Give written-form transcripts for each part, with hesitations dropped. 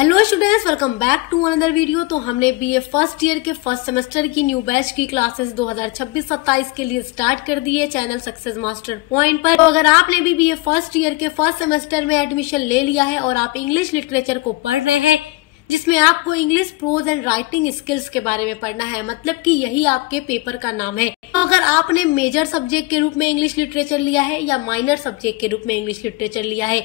Hello students, welcome back to another video. तो हमने BA first year के first semester की न्यू बैच की क्लासेस 2026-27 के लिए स्टार्ट कर दी है चैनल सक्सेस मास्टर पॉइंट पर। तो अगर आपने भी बीए फर्स्ट ईयर के फर्स्ट सेमेस्टर में एडमिशन ले लिया है और आप इंग्लिश लिटरेचर को पढ़ रहे हैं, जिसमें आपको English pros and writing skills के बारे में पढ़ना है, मतलब कि यही आपके पेपर का नाम है। तो अगर आपने मेजर सब्जेक्ट के रूप में इंग्लिश लिटरेचर लिया है या माइनर सब्जेक्ट के रूप में इंग्लिश लिटरेचर लिया है,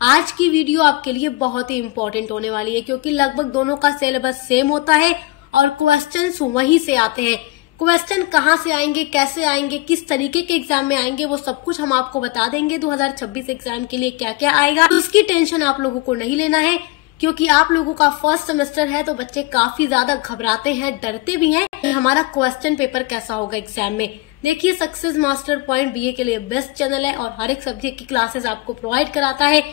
आज की वीडियो आपके लिए बहुत ही इंपॉर्टेंट होने वाली है, क्योंकि लगभग दोनों का सिलेबस सेम होता है और क्वेश्चंस वहीं से आते हैं। क्वेश्चन कहाँ से आएंगे, कैसे आएंगे, किस तरीके के एग्जाम में आएंगे, वो सब कुछ हम आपको बता देंगे। 2026 एग्जाम के लिए क्या क्या आएगा, तो उसकी टेंशन आप लोगों को नहीं लेना है, क्योंकि आप लोगों का फर्स्ट सेमेस्टर है। तो बच्चे काफी ज्यादा घबराते हैं, डरते भी हैं कि हमारा क्वेश्चन पेपर कैसा होगा एग्जाम में। देखिए, सक्सेस मास्टर पॉइंट बीए के लिए बेस्ट चैनल है और हर एक सब्जेक्ट की क्लासेस आपको प्रोवाइड कराता है,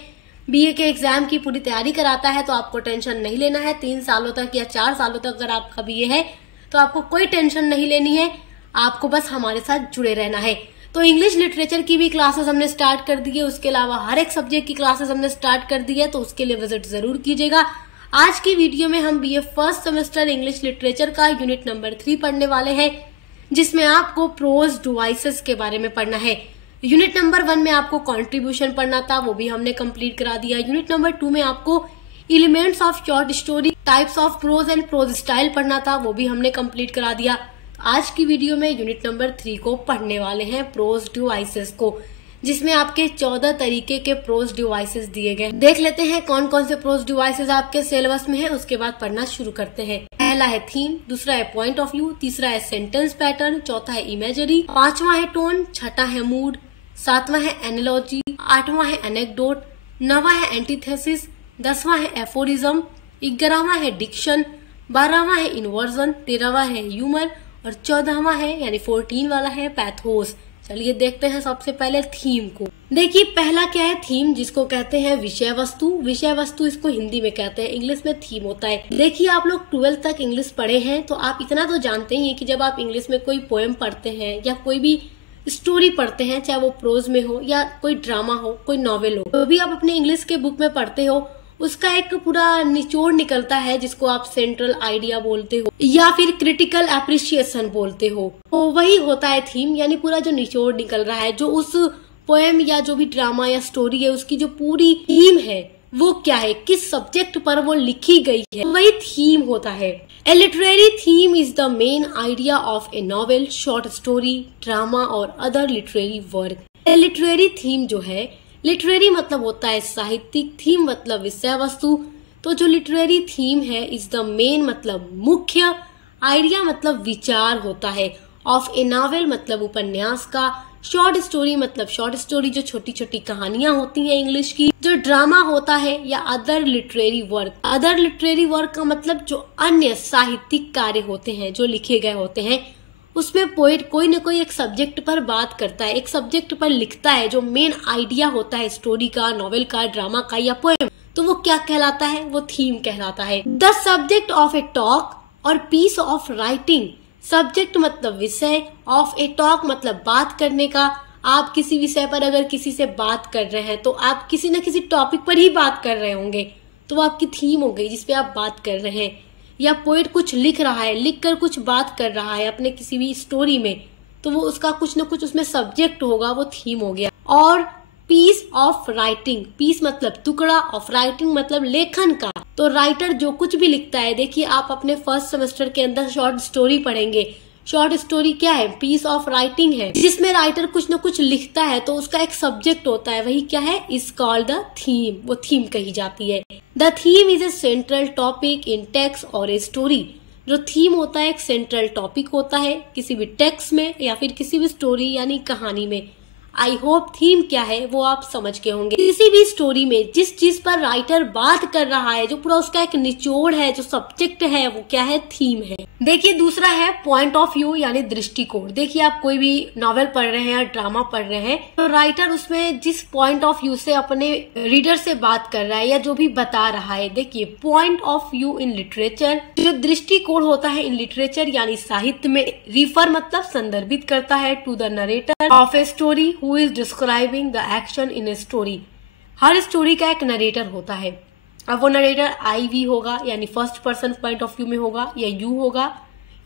बीए के एग्जाम की पूरी तैयारी कराता है। तो आपको टेंशन नहीं लेना है। 3 सालों तक या 4 सालों तक अगर आपका बीए है तो आपको कोई टेंशन नहीं लेनी है, आपको बस हमारे साथ जुड़े रहना है। तो इंग्लिश लिटरेचर की भी क्लासेस हमने स्टार्ट कर दी है, उसके अलावा हर एक सब्जेक्ट की क्लासेस हमने स्टार्ट कर दी है, तो उसके लिए विजिट जरूर कीजिएगा। आज की वीडियो में हम BA first semester English literature का यूनिट नंबर 3 पढ़ने वाले हैं, जिसमें आपको प्रोज डिवाइसेस के बारे में पढ़ना है। यूनिट नंबर 1 में आपको कंट्रीब्यूशन पढ़ना था, वो भी हमने कंप्लीट करा दिया। यूनिट नंबर 2 में आपको elements of short story, types of prose and prose style पढ़ना था, वो भी हमने कंप्लीट करा दिया। आज की वीडियो में यूनिट नंबर 3 को पढ़ने वाले हैं, प्रोज डिवाइसेस को, जिसमें आपके 14 तरीके के प्रोज डिवाइसेस दिए गए। देख लेते हैं कौन कौन से प्रोज डिवाइसेस आपके सिलेबस में है, उसके बाद पढ़ना शुरू करते हैं। पहला है थीम, दूसरा है पॉइंट ऑफ व्यू, तीसरा है सेंटेंस पैटर्न, चौथा है इमेजरी, पांचवा है टोन, छठा है मूड, सातवां है एनालॉजी, आठवां है एनेक्डोट, नौवां है एंटीथेसिस, 10वां है एफोरिज्म, 11वां है डिक्शन, 12वां है इन्वर्जन, 13वां है ह्यूमर और 14वां है यानी 14 वाला है पैथोस। चलिए देखते हैं सबसे पहले थीम को। देखिए, पहला क्या है थीम, जिसको कहते हैं विषय वस्तु। विषय वस्तु इसको हिंदी में कहते हैं, इंग्लिश में थीम होता है। देखिए, आप लोग 12th तक इंग्लिश पढ़े हैं तो आप इतना तो जानते ही हैं कि जब आप इंग्लिश में कोई पोएम पढ़ते हैं या कोई भी स्टोरी पढ़ते हैं, चाहे वो प्रोज में हो या कोई ड्रामा हो, कोई नॉवेल हो, तो भी आप अपने इंग्लिश के बुक में पढ़ते हो, उसका एक पूरा निचोड़ निकलता है, जिसको आप सेंट्रल आइडिया बोलते हो या फिर क्रिटिकल एप्रिसिएशन बोलते हो। तो वही होता है थीम, यानी पूरा जो निचोड़ निकल रहा है, जो उस पोएम या जो भी ड्रामा या स्टोरी है, उसकी जो पूरी थीम है वो क्या है, किस सब्जेक्ट पर वो लिखी गई है, वही थीम होता है। A literary theme is the main idea of a novel, short story, drama और other literary work. A literary theme जो है, literary मतलब होता है साहित्यिक, theme मतलब विषय वस्तु। तो जो literary theme है is the main मतलब मुख्य, idea मतलब विचार होता है, of a novel मतलब उपन्यास का, शॉर्ट स्टोरी मतलब शॉर्ट स्टोरी जो छोटी छोटी कहानियां होती हैं इंग्लिश की, जो ड्रामा होता है, या other literary work. Other literary work का मतलब जो अन्य साहित्यिक कार्य होते हैं जो लिखे गए होते हैं, उसमें पोएट कोई न कोई एक सब्जेक्ट पर बात करता है, एक सब्जेक्ट पर लिखता है, जो मेन आइडिया होता है स्टोरी का, नॉवेल का, ड्रामा का या पोएम, तो वो क्या कहलाता है, वो थीम कहलाता है। The subject of A talk और पीस ऑफ राइटिंग। सब्जेक्ट मतलब विषय, ऑफ ए टॉक मतलब बात करने का। आप किसी विषय पर अगर किसी से बात कर रहे हैं तो आप किसी न किसी टॉपिक पर ही बात कर रहे होंगे, तो वो आपकी थीम हो गई जिसपे आप बात कर रहे हैं। या पोएट कुछ लिख रहा है, लिख कर कुछ बात कर रहा है अपने किसी भी स्टोरी में, तो वो उसका कुछ न कुछ उसमें सब्जेक्ट होगा, वो थीम हो गया। और पीस ऑफ राइटिंग, पीस मतलब टुकड़ा, ऑफ राइटिंग मतलब लेखन का। तो राइटर जो कुछ भी लिखता है, देखिए आप अपने फर्स्ट सेमेस्टर के अंदर शॉर्ट स्टोरी पढ़ेंगे। शॉर्ट स्टोरी क्या है, पीस ऑफ राइटिंग है, जिसमें राइटर कुछ न कुछ लिखता है, तो उसका एक सब्जेक्ट होता है, वही क्या है, इज कॉल्ड द थीम, वो थीम कही जाती है। The theme is a central topic in text और ए स्टोरी। जो थीम होता है एक सेंट्रल टॉपिक होता है किसी भी टेक्स्ट में या फिर किसी भी स्टोरी यानी कहानी में। आई होप थीम क्या है वो आप समझ के होंगे। किसी भी स्टोरी में जिस चीज पर राइटर बात कर रहा है, जो पूरा उसका एक निचोड़ है, जो सब्जेक्ट है, वो क्या है, थीम है। देखिए, दूसरा है पॉइंट ऑफ व्यू यानी दृष्टिकोण। देखिए, आप कोई भी नॉवेल पढ़ रहे हैं या ड्रामा पढ़ रहे हैं, तो राइटर उसमें जिस पॉइंट ऑफ व्यू से अपने रीडर से बात कर रहा है या जो भी बता रहा है, देखिए point of view in literature, जो दृष्टिकोण होता है इन लिटरेचर यानी साहित्य में, रिफर मतलब संदर्भित करता है to the narrator of a story who is describing the action in a story. हर स्टोरी का एक नरेटर होता है, अब वो नरेटर आई वी होगा यानी first person point of view में होगा, या यू होगा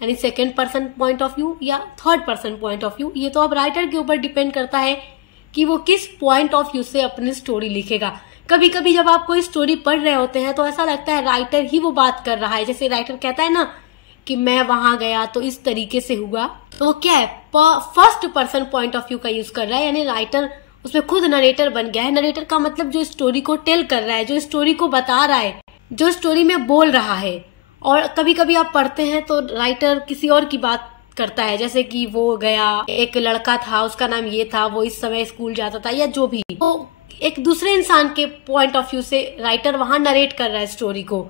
यानी second person point of view, या third person point of view. ये तो अब राइटर के ऊपर डिपेंड करता है कि वो किस पॉइंट ऑफ व्यू से अपनी स्टोरी लिखेगा। कभी कभी जब आप कोई स्टोरी पढ़ रहे होते हैं तो ऐसा लगता है राइटर ही वो बात कर रहा है। जैसे राइटर कहता है ना कि मैं वहां गया तो इस तरीके से हुआ, तो वो क्या है, first person point of view का यूज कर रहा है, यानी राइटर उसमें खुद नरेटर बन गया है। नरेटर का मतलब जो स्टोरी को टेल कर रहा है, जो स्टोरी को बता रहा है, जो स्टोरी में बोल रहा है। और कभी कभी आप पढ़ते हैं तो राइटर किसी और की बात करता है, जैसे कि वो गया, एक लड़का था, उसका नाम ये था, वो इस समय स्कूल जाता था, या जो भी, तो एक दूसरे इंसान के पॉइंट ऑफ व्यू से राइटर वहां नरेट कर रहा है स्टोरी को।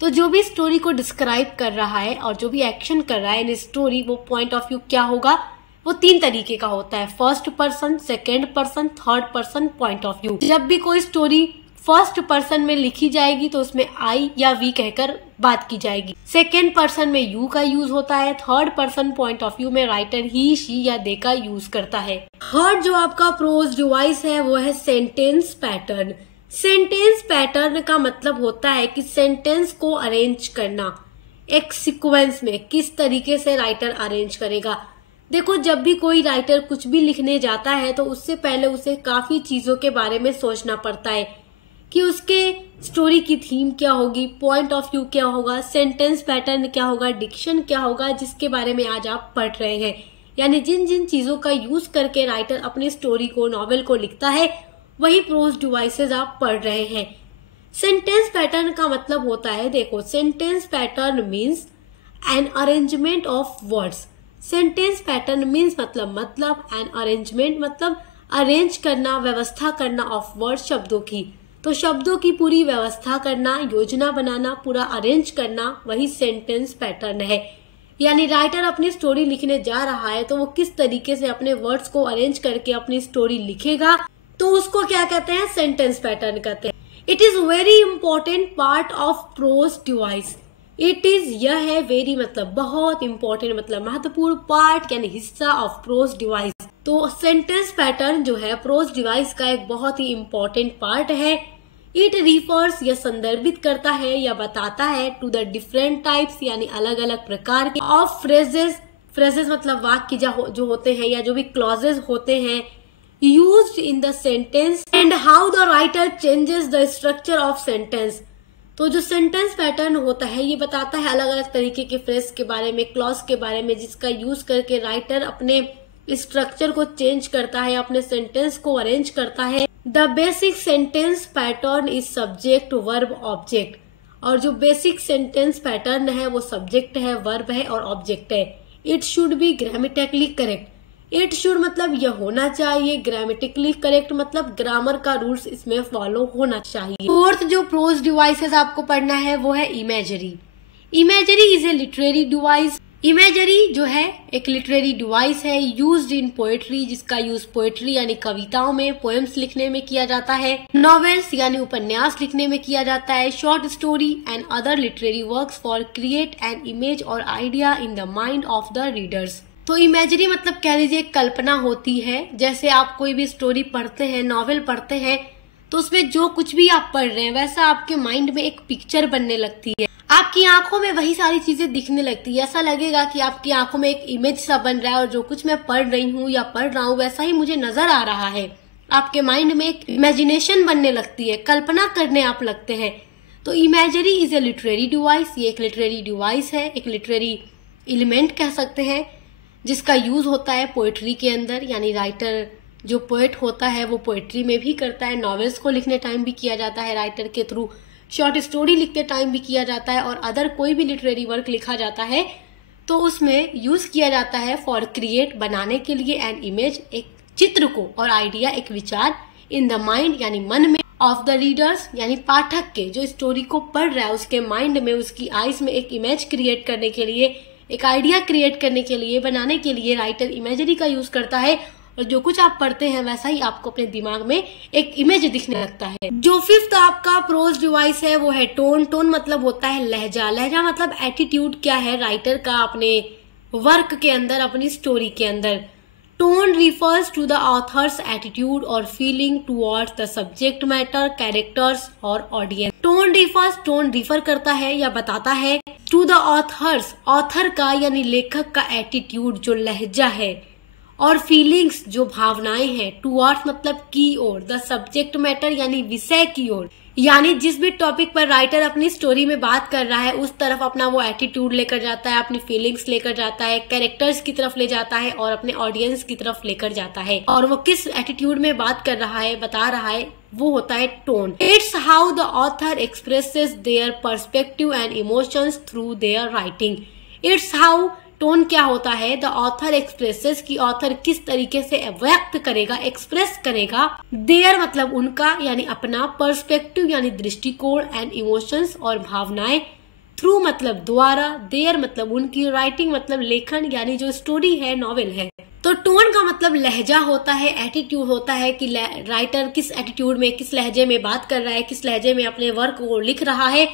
तो जो भी स्टोरी को डिस्क्राइब कर रहा है और जो भी एक्शन कर रहा है इन स्टोरी, वो पॉइंट ऑफ व्यू क्या होगा, वो 3 तरीके का होता है, first person, second person, third person point of view. जब भी कोई स्टोरी फर्स्ट पर्सन में लिखी जाएगी तो उसमें आई या वी कहकर बात की जाएगी। सेकेंड पर्सन में यू का यूज होता है। Third person point of view में राइटर ही, शी या दे का यूज करता है। थर्ड जो आपका प्रोज डिवाइस है वो है सेंटेंस पैटर्न। सेंटेंस पैटर्न का मतलब होता है कि सेंटेंस को अरेंज करना, एक सीक्वेंस में किस तरीके से राइटर अरेंज करेगा। देखो, जब भी कोई राइटर कुछ भी लिखने जाता है तो उससे पहले उसे काफी चीजों के बारे में सोचना पड़ता है कि उसके स्टोरी की थीम क्या होगी, पॉइंट ऑफ व्यू क्या होगा, सेंटेंस पैटर्न क्या होगा, डिक्शन क्या होगा, जिसके बारे में आज आप पढ़ रहे हैं। यानी जिन जिन चीजों का यूज करके राइटर अपनी स्टोरी को, नॉवेल को लिखता है, वही प्रोज डिवाइसेस आप पढ़ रहे हैं। सेंटेंस पैटर्न का मतलब होता है, देखो, sentence pattern means an arrangement of words. Sentence pattern means मतलब एन अरेंजमेंट मतलब अरेंज करना, व्यवस्था करना ऑफ वर्ड, शब्दों की। तो शब्दों की पूरी व्यवस्था करना, योजना बनाना, पूरा अरेंज करना, वही सेंटेंस पैटर्न है। यानी राइटर अपनी स्टोरी लिखने जा रहा है तो वो किस तरीके से अपने वर्ड्स को अरेंज करके अपनी स्टोरी लिखेगा, तो उसको क्या कहते हैं, सेंटेंस पैटर्न कहते हैं। It is very important part of pros device. It is, यह है, वेरी मतलब बहुत इंपॉर्टेंट मतलब महत्वपूर्ण, पार्ट यानी हिस्सा ऑफ प्रोज डिवाइस। तो सेंटेंस पैटर्न जो है प्रोज डिवाइस का एक बहुत ही इंपॉर्टेंट पार्ट है। इट रिफर्स, यह संदर्भित करता है या बताता है, टू द डिफरेंट टाइप्स यानी अलग अलग प्रकार के, ऑफ फ्रेजेस। फ्रेजेस मतलब वाक्य जो होते हैं या जो भी क्लॉजेस होते हैं, used in the sentence, and how the writer changes the structure of sentence. तो जो सेंटेंस पैटर्न होता है ये बताता है अलग अलग तरीके के फ्रेज के बारे में, क्लॉज के बारे में, जिसका यूज करके राइटर अपने स्ट्रक्चर को चेंज करता है, अपने सेंटेंस को अरेंज करता है। The basic sentence pattern is subject, verb, object. और जो बेसिक सेंटेंस पैटर्न है वो सब्जेक्ट है, वर्ब है और ऑब्जेक्ट है। It should be grammatically correct. It should मतलब यह होना चाहिए, ग्रामेटिकली करेक्ट मतलब ग्रामर का रूल्स इसमें फॉलो होना चाहिए। फोर्थ जो प्रोज डिवाइसेस आपको पढ़ना है वो है imagery. Imagery is a literary device. Imagery जो है एक लिटरेरी डिवाइस है, यूज्ड इन पोएट्री, जिसका यूज पोएट्री यानी कविताओं में, पोएम्स लिखने में किया जाता है, नॉवेल्स यानी उपन्यास लिखने में किया जाता है, short story and other literary works for create an image और idea in the mind of the readers. तो इमेजरी मतलब कह लीजिए कल्पना होती है। जैसे आप कोई भी स्टोरी पढ़ते हैं, नॉवेल पढ़ते हैं, तो उसमें जो कुछ भी आप पढ़ रहे हैं वैसा आपके माइंड में एक पिक्चर बनने लगती है, आपकी आंखों में वही सारी चीजें दिखने लगती है। ऐसा लगेगा कि आपकी आंखों में एक इमेज सा बन रहा है और जो कुछ मैं पढ़ रही हूँ या पढ़ रहा हूँ वैसा ही मुझे नजर आ रहा है। आपके माइंड में एक इमेजिनेशन बनने लगती है, कल्पना करने आप लगते हैं। तो imagery is a literary device. ये एक लिटरेरी डिवाइस है, एक लिटरेरी एलिमेंट कह सकते हैं, जिसका यूज होता है पोएट्री के अंदर। यानी राइटर जो पोएट होता है वो पोएट्री में भी करता है, नॉवेल्स को लिखने टाइम भी किया जाता है राइटर के थ्रू, शॉर्ट स्टोरी लिखते टाइम भी किया जाता है, और अदर कोई भी लिटरेरी वर्क लिखा जाता है तो उसमें यूज किया जाता है फॉर क्रिएट, बनाने के लिए, एन इमेज, एक चित्र को, और आइडिया, एक विचार, इन द माइंड यानी मन में, ऑफ द रीडर्स यानी पाठक के, जो स्टोरी को पढ़ रहा है उसके माइंड में, उसकी आईज में एक इमेज क्रिएट करने के लिए, एक आइडिया क्रिएट करने के लिए, बनाने के लिए राइटर इमेजरी का यूज करता है। और जो कुछ आप पढ़ते हैं वैसा ही आपको अपने दिमाग में एक इमेज दिखने लगता है। जो फिफ्थ आपका प्रोज डिवाइस है वो है टोन। टोन मतलब होता है लहजा। लहजा मतलब एटीट्यूड क्या है राइटर का अपने वर्क के अंदर, अपनी स्टोरी के अंदर। Tone refers to the author's attitude और feeling towards the subject matter, characters और ऑडियंस। टोन रिफर करता है या बताता है टू द ऑथर्स, ऑथर का यानी लेखक का एटीट्यूड जो लहजा है, और फीलिंग्स जो भावनाएं हैं, टुवर्ड्स मतलब की ओर, द सब्जेक्ट मैटर यानी विषय की ओर, यानी जिस भी टॉपिक पर राइटर अपनी स्टोरी में बात कर रहा है उस तरफ अपना वो एटीट्यूड लेकर जाता है, अपनी फीलिंग्स लेकर जाता है, कैरेक्टर्स की तरफ ले जाता है और अपने ऑडियंस की तरफ लेकर जाता है। और वो किस एटीट्यूड में बात कर रहा है, बता रहा है, वो होता है tone. It's how the author expresses their perspective and emotions through their writing. It's how, tone क्या होता है, द ऑथर एक्सप्रेसेस की ऑथर किस तरीके से व्यक्त करेगा, एक्सप्रेस करेगा, देयर मतलब उनका यानी अपना, पर्सपेक्टिव यानी दृष्टिकोण, एंड इमोशंस और भावनाएं, थ्रू मतलब द्वारा, देयर मतलब उनकी, राइटिंग मतलब लेखन यानी जो स्टोरी है, नॉवेल है। तो टोन का मतलब लहजा होता है, एटीट्यूड होता है कि राइटर किस एटीट्यूड में, किस लहजे में बात कर रहा है, किस लहजे में अपने वर्क को लिख रहा है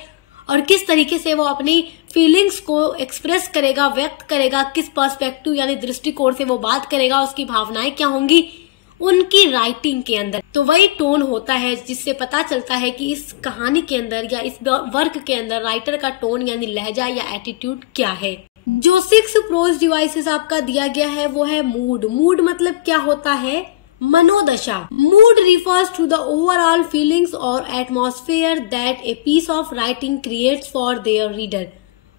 और किस तरीके से वो अपनी फीलिंग्स को एक्सप्रेस करेगा, व्यक्त करेगा, किस पर्सपेक्टिव यानी दृष्टिकोण से वो बात करेगा, उसकी भावनाएं क्या होंगी उनकी राइटिंग के अंदर। तो वही टोन होता है जिससे पता चलता है कि इस कहानी के अंदर या इस वर्क के अंदर राइटर का टोन यानी लहजा या एटीट्यूड क्या है। जो 6 प्रोज डिवाइसेस आपका दिया गया है वो है मूड। मूड मतलब क्या होता है, मनोदशा। Mood refers to the overall feelings और atmosphere that a piece of writing creates for their reader.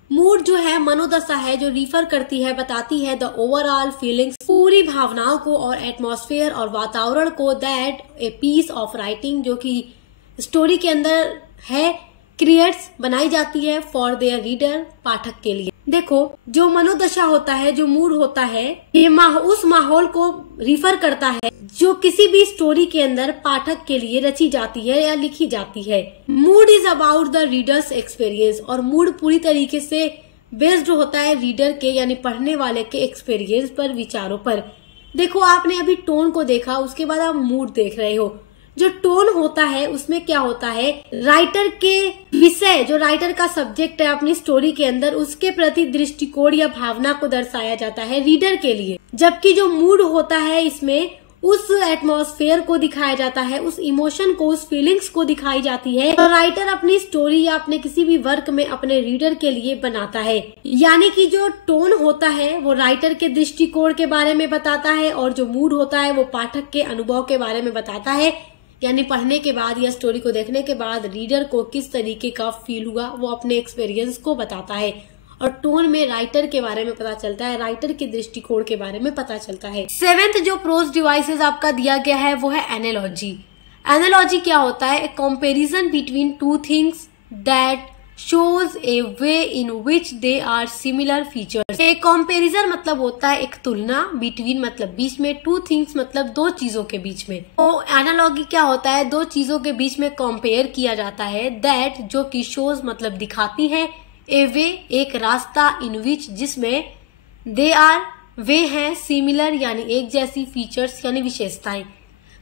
Mood जो है मनोदशा है, जो रिफर करती है, बताती है द ओवरऑल फीलिंग्स, पूरी भावनाओं को, और एटमॉस्फेयर और वातावरण को, that a piece of writing जो कि स्टोरी के अंदर है, क्रिएट्स बनाई जाती है फॉर देयर रीडर, पाठक के लिए। देखो, जो मनोदशा होता है, जो मूड होता है, ये उस माहौल को रिफर करता है जो किसी भी स्टोरी के अंदर पाठक के लिए रची जाती है या लिखी जाती है। Mood is about the readers experience, और मूड पूरी तरीके से बेस्ड होता है रीडर के यानी पढ़ने वाले के एक्सपीरियंस पर, विचारों पर। देखो, आपने अभी टोन को देखा, उसके बाद आप मूड देख रहे हो। जो टोन होता है उसमें क्या होता है, राइटर के विषय, जो राइटर का सब्जेक्ट है अपनी स्टोरी के अंदर, उसके प्रति दृष्टिकोण या भावना को दर्शाया जाता है रीडर के लिए। जबकि जो मूड होता है इसमें उस एटमॉस्फेयर को दिखाया जाता है, उस इमोशन को, उस फीलिंग्स को दिखाई जाती है, तो राइटर अपनी स्टोरी या अपने किसी भी वर्क में अपने रीडर के लिए बनाता है। यानी कि जो टोन होता है वो राइटर के दृष्टिकोण के बारे में बताता है, और जो मूड होता है वो पाठक के अनुभव के बारे में बताता है, यानी पढ़ने के बाद या स्टोरी को देखने के बाद रीडर को किस तरीके का फील हुआ, वो अपने एक्सपीरियंस को बताता है। और टोन में राइटर के बारे में पता चलता है, राइटर के दृष्टिकोण के बारे में पता चलता है। 7th जो प्रोज डिवाइसेस आपका दिया गया है वो है एनालॉजी। एनालॉजी क्या होता है, a comparison between two things that shows a way in which they are similar features। एक कंपैरिजन मतलब होता है एक तुलना, बिटवीन मतलब बीच में, टू थिंग्स मतलब दो चीजों के बीच में। तो एनालॉगी क्या होता है, दो चीजों के बीच में कंपेयर किया जाता है, दैट जो कि शोज मतलब दिखाती है, ए वे एक रास्ता, इन विच जिसमें, दे आर वे हैं, सिमिलर यानी एक जैसी, फीचर्स यानी विशेषताएं।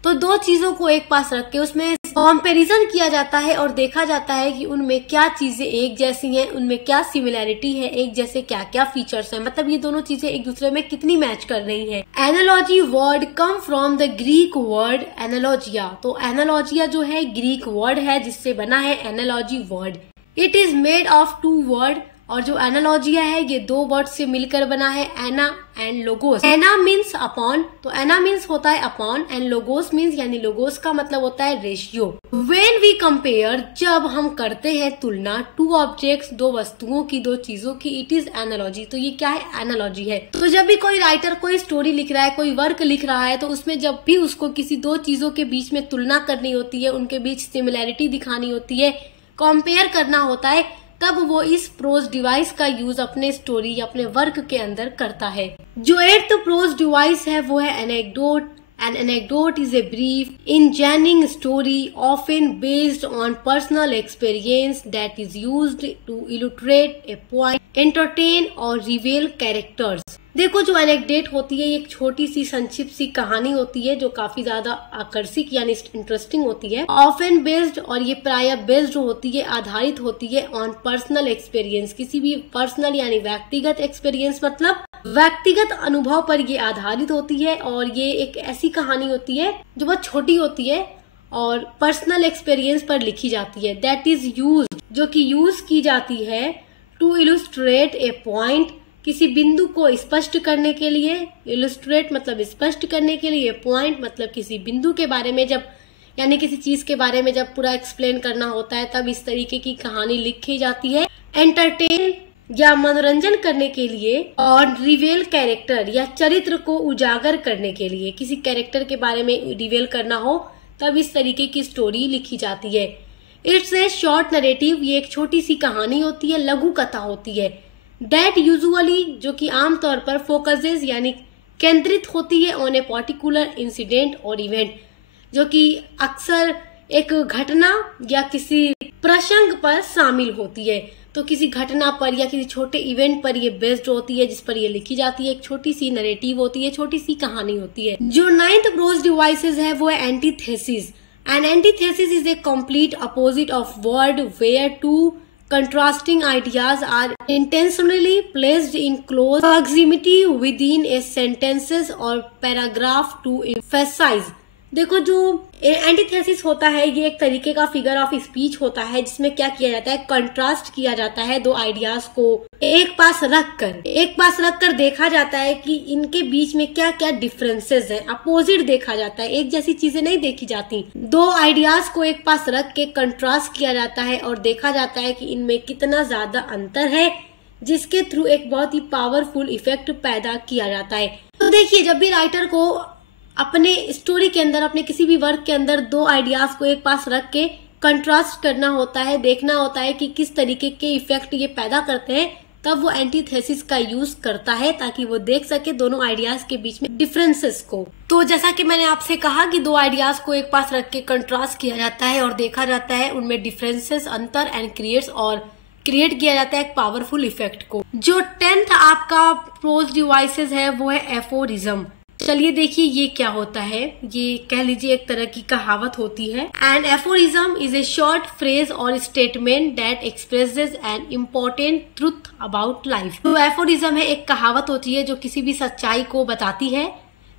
तो दो चीजों को एक पास रख के उसमें कंपैरिजन किया जाता है और देखा जाता है कि उनमें क्या चीजें एक जैसी हैं, उनमें क्या सिमिलैरिटी है, एक जैसे क्या क्या फीचर्स हैं, मतलब ये दोनों चीजें एक दूसरे में कितनी मैच कर रही हैं। Analogy word come from the Greek word analogia. तो एनालॉजिया जो है ग्रीक वर्ड है जिससे बना है analogy word. It is made of 2 word, और जो एनालॉजिया है ये 2 वर्ड से मिलकर बना है, ana and logos. Ana means upon, तो एना मीन्स होता है अपॉन, एंड लोगोस मीन्स यानी लोगोस का मतलब होता है रेशियो। व्हेन वी कंपेयर, जब हम करते हैं तुलना, 2 ऑब्जेक्ट्स, 2 वस्तुओं की, 2 चीजों की, इट इज एनालॉजी। तो ये क्या है, एनालॉजी है। तो जब भी कोई राइटर कोई स्टोरी लिख रहा है, कोई वर्क लिख रहा है, तो उसमें जब भी उसको किसी 2 चीजों के बीच में तुलना करनी होती है, उनके बीच सिमिलैरिटी दिखानी होती है, कंपेयर करना होता है, तब वो इस प्रोज डिवाइस का यूज अपने स्टोरी या अपने वर्क के अंदर करता है। जो 8th प्रोज डिवाइस है वो है anecdote. An anecdote is a brief, enlightening story often based on personal experience that is used to illustrate a point, entertain और reveal characters। देखो, जो एनेक्डोट होती है एक छोटी सी संक्षिप्त सी कहानी होती है जो काफी ज्यादा आकर्षक यानी इंटरेस्टिंग होती है। ऑफन बेस्ड, और ये प्राय बेस्ड होती है, आधारित होती है ऑन पर्सनल एक्सपीरियंस, किसी भी पर्सनल यानी व्यक्तिगत एक्सपीरियंस मतलब व्यक्तिगत अनुभव पर ये आधारित होती है और ये एक ऐसी कहानी होती है जो बहुत छोटी होती है और पर्सनल एक्सपीरियंस पर लिखी जाती है। दैट इज यूज, जो कि यूज की जाती है टू इलुस्ट्रेट ए पॉइंट, किसी बिंदु को स्पष्ट करने के लिए। इलुस्ट्रेट मतलब स्पष्ट करने के लिए, पॉइंट मतलब किसी बिंदु के बारे में जब, यानी किसी चीज के बारे में जब पूरा एक्सप्लेन करना होता है तब इस तरीके की कहानी लिखी जाती है। एंटरटेन या मनोरंजन करने के लिए, और रिवेल कैरेक्टर या चरित्र को उजागर करने के लिए, किसी कैरेक्टर के बारे में रिवेल करना हो तब इस तरीके की स्टोरी लिखी जाती है। इट्स ए शॉर्ट नरेटिव, ये एक छोटी सी कहानी होती है, लघु कथा होती है। दैट यूजुअली, जो कि आमतौर पर फोकसेस यानी केंद्रित होती है ऑन ए पर्टिकुलर इंसिडेंट और इवेंट, जो कि अक्सर एक घटना या किसी प्रसंग पर शामिल होती है। तो किसी घटना पर या किसी छोटे इवेंट पर ये बेस्ड होती है, जिस पर ये लिखी जाती है। एक छोटी सी नरेटिव होती है, छोटी सी कहानी होती है। जो 9th प्रोज डिवाइसेस है वो है antithesis. And antithesis is a complete opposite of word where two contrasting ideas are intentionally placed in close proximity within a sentences or paragraph to emphasize। देखो, जो एंटीथेसिस होता है ये एक तरीके का फिगर ऑफ स्पीच होता है जिसमें क्या किया जाता है, कंट्रास्ट किया जाता है दो आइडियाज को एक पास रखकर देखा जाता है कि इनके बीच में क्या क्या डिफरेंसेस हैं। अपोजिट देखा जाता है, एक जैसी चीजें नहीं देखी जाती। दो आइडियाज को एक पास रख के कंट्रास्ट किया जाता है और देखा जाता है कि इनमें कितना ज्यादा अंतर है, जिसके थ्रू एक बहुत ही पावरफुल इफेक्ट पैदा किया जाता है। तो देखिए, जब भी राइटर को अपने स्टोरी के अंदर, अपने किसी भी वर्क के अंदर दो आइडियाज को एक पास रख के कंट्रास्ट करना होता है, देखना होता है कि किस तरीके के इफेक्ट ये पैदा करते हैं, तब वो एंटीथेसिस का यूज करता है ताकि वो देख सके दोनों आइडियाज के बीच में डिफरेंसेस को। तो जैसा कि मैंने आपसे कहा कि दो आइडियाज को एक पास रख के कंट्रास्ट किया जाता है और देखा जाता है उनमें डिफरेंसेस, अंतर एंड क्रिएट किया जाता है एक पावरफुल इफेक्ट को। जो 10th आपका प्रोज डिवाइसेस है वो है एफोरिज्म। चलिए देखिए ये क्या होता है। ये कह लीजिए एक तरह की कहावत होती है। An aphorism is a short phrase और statement that expresses an important truth about life. तो एफोरिज्म है, एक कहावत होती है जो किसी भी सच्चाई को बताती है।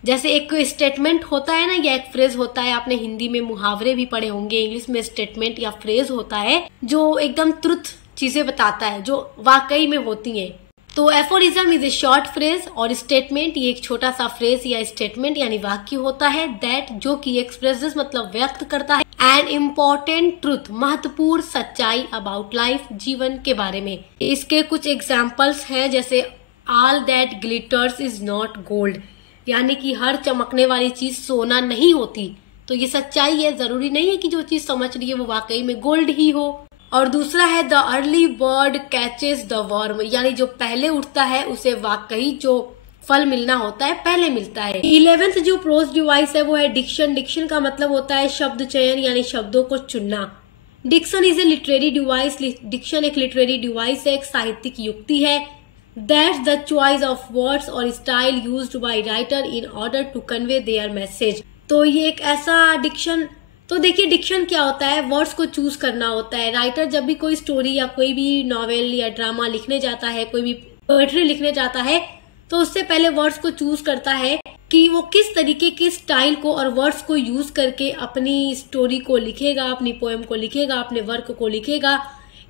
जैसे एक स्टेटमेंट होता है ना, या एक फ्रेज होता है। आपने हिंदी में मुहावरे भी पढ़े होंगे, इंग्लिश में स्टेटमेंट या फ्रेज होता है जो एकदम ट्रुथ चीजें बताता है, जो वाकई में होती है। तो aphorism is a short phrase और स्टेटमेंट ये एक छोटा सा फ्रेज या स्टेटमेंट यानी वाक्य होता है। दैट, जो कि एक्सप्रेसेस मतलब व्यक्त करता है एन इम्पोर्टेंट ट्रुथ, महत्वपूर्ण सच्चाई अबाउट लाइफ, जीवन के बारे में। इसके कुछ एग्जाम्पल्स हैं, जैसे all that glitters is not gold, यानी कि हर चमकने वाली चीज सोना नहीं होती। तो ये सच्चाई है, जरूरी नहीं है कि जो चीज समझ रही है वो वाकई में गोल्ड ही हो। और दूसरा है the early bird catches the worm, यानी जो पहले उठता है उसे वाकई जो फल मिलना होता है पहले मिलता है। 11th जो प्रोज डिवाइस है वो है डिक्शन। डिक्शन का मतलब होता है शब्द चयन, यानी शब्दों को चुनना। Diction is a literary device. Diction एक लिटरेरी डिवाइस है, एक साहित्यिक युक्ति है। That's the choice of words और style used by writer in order to convey their message. तो ये एक ऐसा डिक्शन, तो देखिए डिक्शन क्या होता है, वर्ड्स को चूज करना होता है। राइटर जब भी कोई स्टोरी या कोई भी नॉवेल या ड्रामा लिखने जाता है, कोई भी पोएट्री लिखने जाता है, तो उससे पहले वर्ड्स को चूज करता है कि वो किस तरीके के स्टाइल को और वर्ड्स को यूज करके अपनी स्टोरी को लिखेगा, अपनी पोएम को लिखेगा, अपने वर्क को लिखेगा।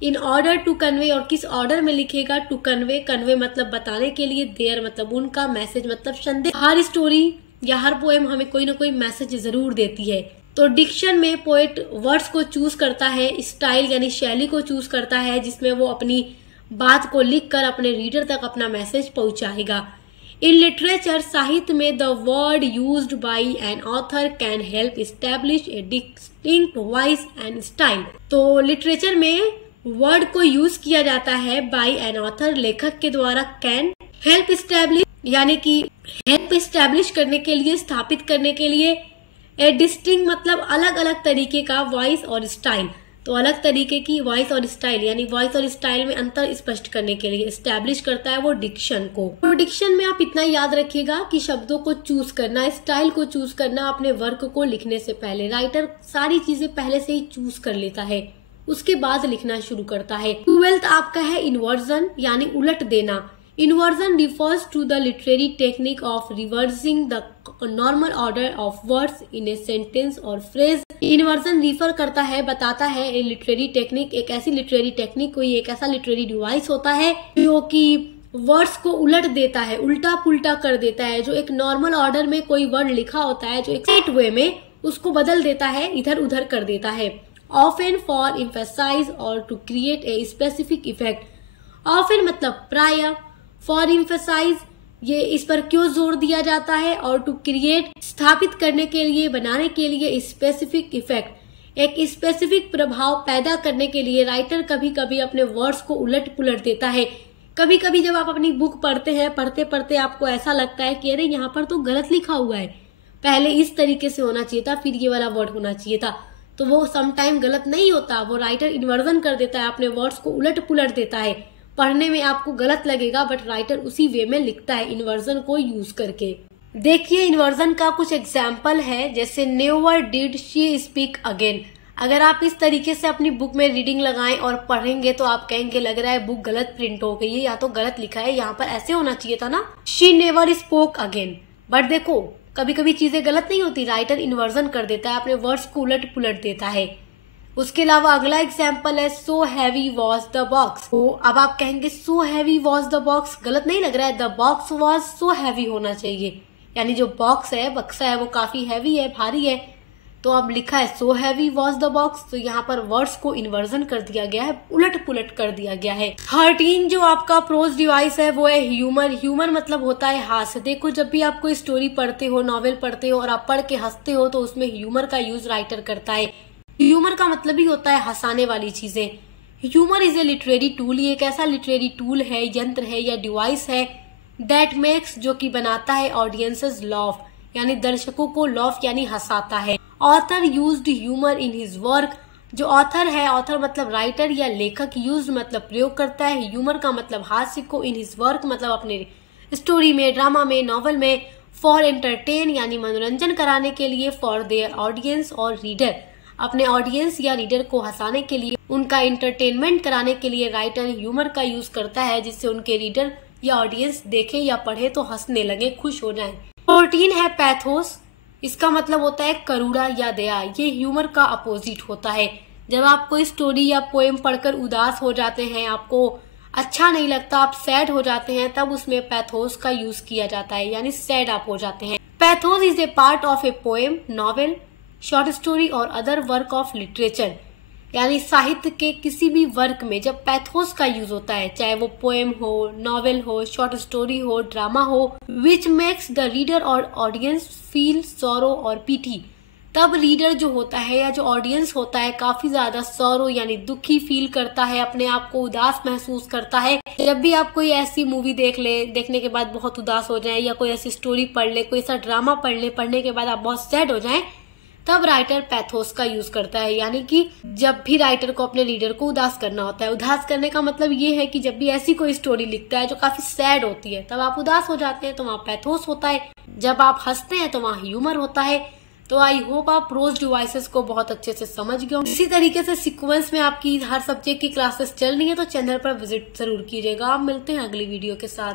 इन ऑर्डर टू कन्वे, और किस ऑर्डर में लिखेगा, टू कन्वे, कन्वे मतलब बताने के लिए, देयर मतलब उनका, मैसेज मतलब संदेश। हर स्टोरी या हर पोएम हमें कोई ना कोई मैसेज जरूर देती है। तो डिक्शन में पोएट वर्ड्स को चूज करता है, स्टाइल यानी शैली को चूज करता है जिसमें वो अपनी बात को लिखकर अपने रीडर तक अपना मैसेज पहुंचाएगा। इन लिटरेचर, साहित्य में the word used by an author can help establish A distinct voice and style. तो लिटरेचर में वर्ड को यूज किया जाता है बाय एन ऑथर, लेखक के द्वारा, कैन हेल्प एस्टैब्लिश यानी कि हेल्प एस्टैब्लिश करने के लिए, स्थापित करने के लिए। ए डिस्टिंक्ट मतलब अलग अलग तरीके का, वॉइस और स्टाइल, तो अलग तरीके की वॉइस और स्टाइल, यानी वॉइस और स्टाइल में अंतर स्पष्ट करने के लिए एस्टैब्लिश करता है वो डिक्शन को। तो डिक्शन में आप इतना याद रखिएगा कि शब्दों को चूज करना, स्टाइल को चूज करना अपने वर्क को लिखने से पहले। राइटर सारी चीजें पहले से ही चूज कर लेता है, उसके बाद लिखना शुरू करता है। 12th आपका है इन्वर्जन, यानी उलट देना। Inversion refers to the literary technique of reversing the normal order of words in a sentence or phrase. Inversion refer करता है, बताता है लिटरेरी टेक्निक, एक ऐसी लिटरेरी टेक्निक, कोई एक ऐसा लिटरेरी डिवाइस होता है जो कि वर्ड्स को उलट देता है, उल्टा पुल्टा कर देता है। जो एक नॉर्मल ऑर्डर में कोई वर्ड लिखा होता है, जो एक सेट वे में उसको बदल देता है, इधर उधर कर देता है। Often for emphasize or to create a specific effect. Often मतलब प्राय, for emphasize ये इस पर क्यों जोर दिया जाता है, और टू क्रिएट स्थापित करने के लिए, बनाने के लिए, स्पेसिफिक इफेक्ट एक स्पेसिफिक प्रभाव पैदा करने के लिए राइटर कभी कभी अपने वर्ड्स को उलट पुलट देता है। कभी कभी जब आप अपनी बुक पढ़ते हैं, पढ़ते पढ़ते आपको ऐसा लगता है कि अरे यहाँ पर तो गलत लिखा हुआ है, पहले इस तरीके से होना चाहिए था, फिर ये वाला वर्ड होना चाहिए था। तो वो समटाइम गलत नहीं होता, वो राइटर इन्वर्जन कर देता है, अपने वर्ड्स को उलट पुलट देता है। पढ़ने में आपको गलत लगेगा बट राइटर उसी वे में लिखता है इन्वर्जन को यूज करके। देखिए इन्वर्जन का कुछ एग्जाम्पल है, जैसे never did she speak again. अगर आप इस तरीके से अपनी बुक में रीडिंग लगाएं और पढ़ेंगे तो आप कहेंगे लग रहा है बुक गलत प्रिंट हो गई है, या तो गलत लिखा है, यहाँ पर ऐसे होना चाहिए था ना, she never spoke again. But देखो कभी कभी चीजें गलत नहीं होती, राइटर इन्वर्जन कर देता है, अपने वर्ड्स को उलट पुलट देता है। उसके अलावा अगला एग्जाम्पल है so heavy was the box. अब आप कहेंगे so heavy was the box, गलत नहीं लग रहा है, the box was so heavy होना चाहिए, यानी जो बॉक्स है, बक्सा है, वो काफी हैवी है, भारी है। तो अब लिखा है so heavy was the box, तो यहाँ पर वर्ड्स को इन्वर्जन कर दिया गया है, उलट पुलट कर दिया गया है। 13 जो आपका प्रोज डिवाइस है वो है ह्यूमर। ह्यूमर मतलब होता है हास्य। देखो जब भी आप कोई स्टोरी पढ़ते हो, नॉवेल पढ़ते हो और आप पढ़ के हंसते हो तो उसमें ह्यूमर का यूज राइटर करता है। ह्यूमर का मतलब ही होता है हंसाने वाली चीजें। Humour is a literary tool, ये एक ऐसा लिटरेरी टूल है, यंत्र है या डिवाइस है दैट मेक्स, जो कि बनाता है ऑडियंसेस लॉफ, यानी दर्शकों को लॉफ यानी हंसाता है। Author used humour in his work, जो ऑथर है, ऑथर मतलब राइटर या लेखक, यूज्ड मतलब प्रयोग करता है, ह्यूमर का मतलब हास्य को, इन हिज वर्क मतलब अपने स्टोरी में, ड्रामा में, नॉवल में, फॉर एंटरटेन यानी मनोरंजन कराने के लिए, फॉर देयर ऑडियंस और रीडर अपने ऑडियंस या रीडर को हंसाने के लिए, उनका एंटरटेनमेंट कराने के लिए राइटर ह्यूमर का यूज करता है, जिससे उनके रीडर या ऑडियंस देखे या पढ़े तो हंसने लगे, खुश हो जाएं। 14 है पैथोस, इसका मतलब होता है करुणा या दया। ये ह्यूमर का अपोजिट होता है। जब आप कोई स्टोरी या पोएम पढ़कर उदास हो जाते हैं, आपको अच्छा नहीं लगता, आप सैड हो जाते हैं, तब उसमें पैथोस का यूज किया जाता है, यानी सैड आप हो जाते हैं। Pathos is a part of a poem, novel, short story और अदर वर्क ऑफ लिटरेचर, यानी साहित्य के किसी भी वर्क में जब पैथोस का यूज होता है, चाहे वो पोएम हो, नॉवेल हो, शॉर्ट स्टोरी हो, ड्रामा हो, विच मेक्स द रीडर और ऑडियंस फील सॉरो और पीटी, तब रीडर जो होता है या जो ऑडियंस होता है काफी ज्यादा सॉरो यानी दुखी फील करता है, अपने आप को उदास महसूस करता है। जब भी आप कोई ऐसी मूवी देख ले, देखने के बाद बहुत उदास हो जाए, या कोई ऐसी स्टोरी पढ़ ले, कोई ऐसा ड्रामा पढ़ ले, पढ़ने के बाद आप बहुत सैड हो जाएं, तब राइटर पैथोस का यूज करता है। यानी कि जब भी राइटर को अपने रीडर को उदास करना होता है, उदास करने का मतलब ये है कि जब भी ऐसी कोई स्टोरी लिखता है जो काफी सैड होती है, तब आप उदास हो जाते हैं तो वहाँ पैथोस होता है। जब आप हंसते हैं तो वहाँ ह्यूमर होता है। तो आई होप आप प्रोज डिवाइसेस को बहुत अच्छे से समझ गए होंगे। इसी तरीके से सीक्वेंस में आपकी हर सब्जेक्ट की क्लासेस चल रही है, तो चैनल पर विजिट जरूर कीजिएगा। आप मिलते हैं अगली वीडियो के साथ।